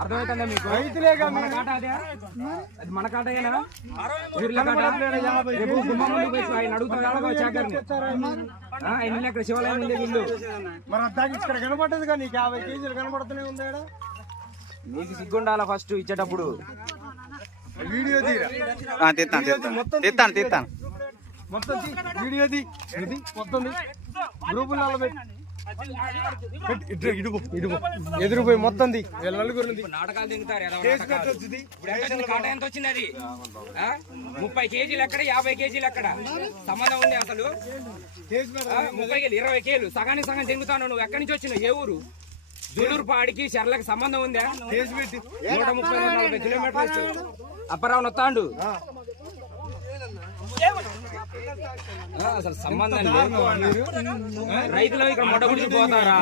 అర్థమవుతుందా మీకు? రైతులేగా మన కాట అదే, అది మన కాటేనా? ఊర్ల కాట. రేపు గుమ్మం ముందు పోయి ఆయన అడుగుతాడు చాకర్ని, ఆయన అక్కడ శివాలయం ఉండే ఇల్లు. మరి అద్దాకి ఇక్కడ కనపడ్డది కానీ 50 కేజీలు కనపడుతూనే ఉంది. నీకు సిగ్గుండాలా ఫస్ట్ ఇచ్చేటప్పుడు. వీడియో తీస్తాను మొత్తం వీడియోది మొత్తం గ్రూపుల్లో ఎదురుపోయి మొత్తం నలుగురు నాటకాలు తింటారు. కాట ఎంత వచ్చింది? అది 30 కేజీలు ఎక్కడ, 50 కేజీలు ఎక్కడ సంబంధం ఉంది అసలు? 30 కేజీలు, 20 కేజీలు సగానికి సగం తింగుతాను. నువ్వు ఎక్కడి నుంచి వచ్చినావు? ఏ ఊరు? జూలూరు పాడికి చర్లకు సంబంధం ఉందా? 130-140 కిలోమీటర్లు అప్పరావు నొత్తాండు. అసలు సంబంధం లేదు. రైతులు ఇక్కడ మొట్టగుడికి పోతారా?